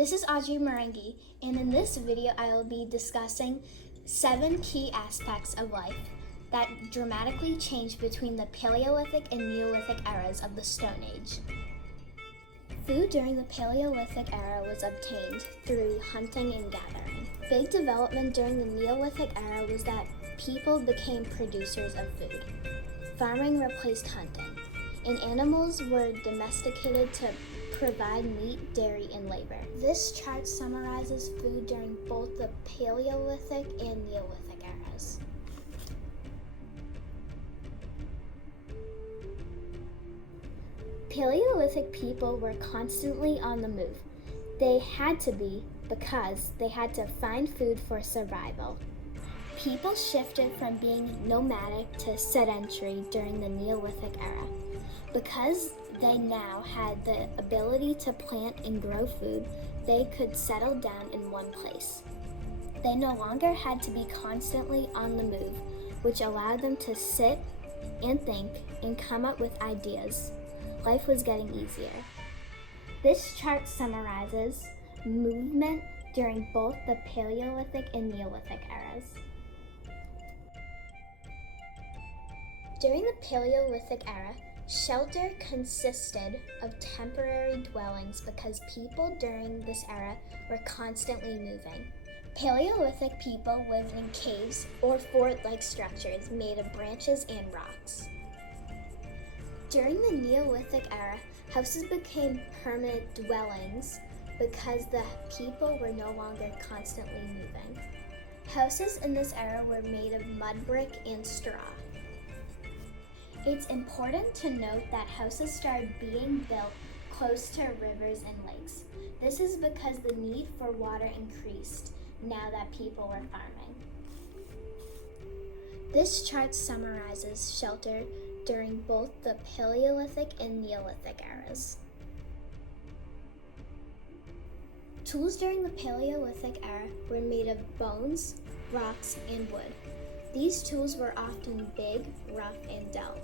This is Audrey Marangi, and in this video I will be discussing 7 key aspects of life that dramatically changed between the Paleolithic and Neolithic eras of the Stone Age. Food during the Paleolithic era was obtained through hunting and gathering. Big development during the Neolithic era was that people became producers of food. Farming replaced hunting, and animals were domesticated to provide meat, dairy, and labor. This chart summarizes food during both the Paleolithic and Neolithic eras. Paleolithic people were constantly on the move. They had to be because they had to find food for survival. People shifted from being nomadic to sedentary during the Neolithic era. Because they now had the ability to plant and grow food, they could settle down in one place. They no longer had to be constantly on the move, which allowed them to sit and think and come up with ideas. Life was getting easier. This chart summarizes movement during both the Paleolithic and Neolithic eras. During the Paleolithic era, shelter consisted of temporary dwellings because people during this era were constantly moving. Paleolithic people lived in caves or fort-like structures made of branches and rocks. During the Neolithic era, houses became permanent dwellings because the people were no longer constantly moving. Houses in this era were made of mud brick and straw. It's important to note that houses started being built close to rivers and lakes. This is because the need for water increased now that people were farming. This chart summarizes shelter during both the Paleolithic and Neolithic eras. Tools during the Paleolithic era were made of bones, rocks, and wood. These tools were often big, rough, and dull.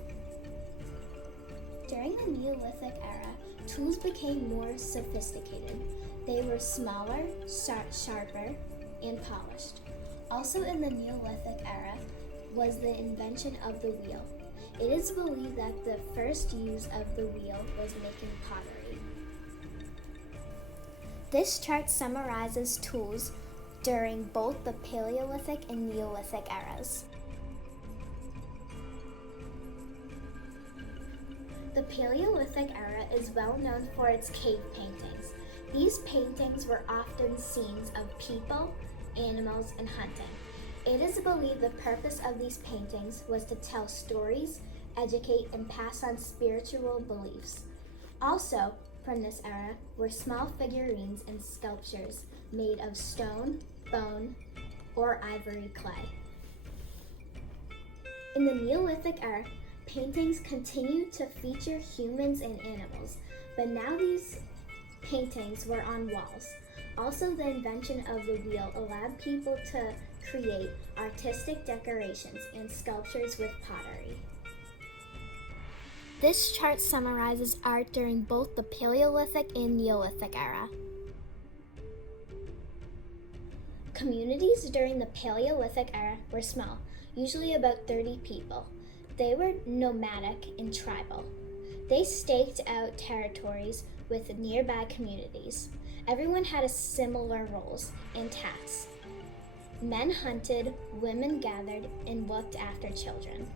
During the Neolithic era, tools became more sophisticated. They were smaller, sharper, and polished. Also in the Neolithic era was the invention of the wheel. It is believed that the first use of the wheel was making pottery. This chart summarizes tools during both the Paleolithic and Neolithic eras. The Paleolithic era is well known for its cave paintings. These paintings were often scenes of people, animals, and hunting. It is believed the purpose of these paintings was to tell stories, educate, and pass on spiritual beliefs. Also, from this era were small figurines and sculptures made of stone, bone, or ivory clay. In the Neolithic era, paintings continued to feature humans and animals, but now these paintings were on walls. Also, the invention of the wheel allowed people to create artistic decorations and sculptures with pottery. This chart summarizes art during both the Paleolithic and Neolithic era. Communities during the Paleolithic era were small, usually about 30 people. They were nomadic and tribal. They staked out territories with nearby communities. Everyone had similar roles and tasks. Men hunted, women gathered, and looked after children.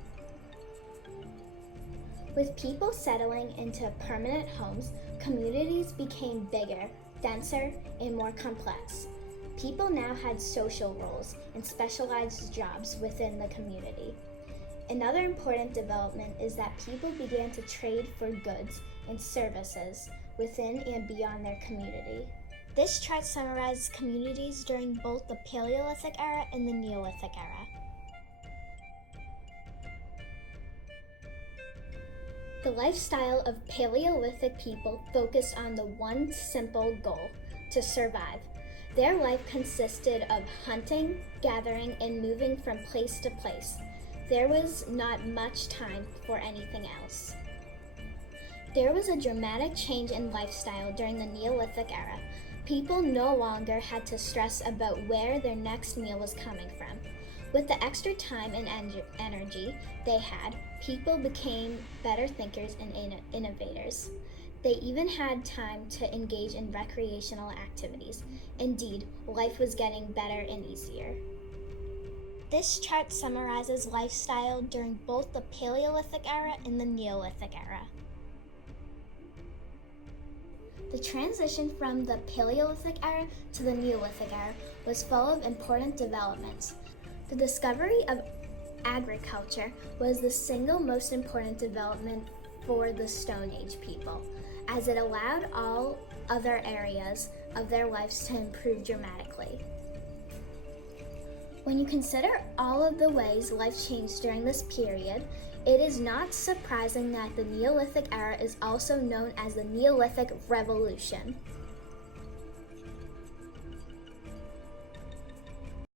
With people settling into permanent homes, communities became bigger, denser, and more complex. People now had social roles and specialized jobs within the community. Another important development is that people began to trade for goods and services within and beyond their community. This chart summarizes communities during both the Paleolithic era and the Neolithic era. The lifestyle of Paleolithic people focused on the one simple goal: to survive. Their life consisted of hunting, gathering, and moving from place to place. There was not much time for anything else. There was a dramatic change in lifestyle during the Neolithic era. People no longer had to stress about where their next meal was coming from. With the extra time and energy they had, people became better thinkers and innovators. They even had time to engage in recreational activities. Indeed, life was getting better and easier. This chart summarizes lifestyle during both the Paleolithic era and the Neolithic era. The transition from the Paleolithic era to the Neolithic era was full of important developments. The discovery of agriculture was the single most important development for the Stone Age people, as it allowed all other areas of their lives to improve dramatically. When you consider all of the ways life changed during this period, it is not surprising that the Neolithic era is also known as the Neolithic Revolution.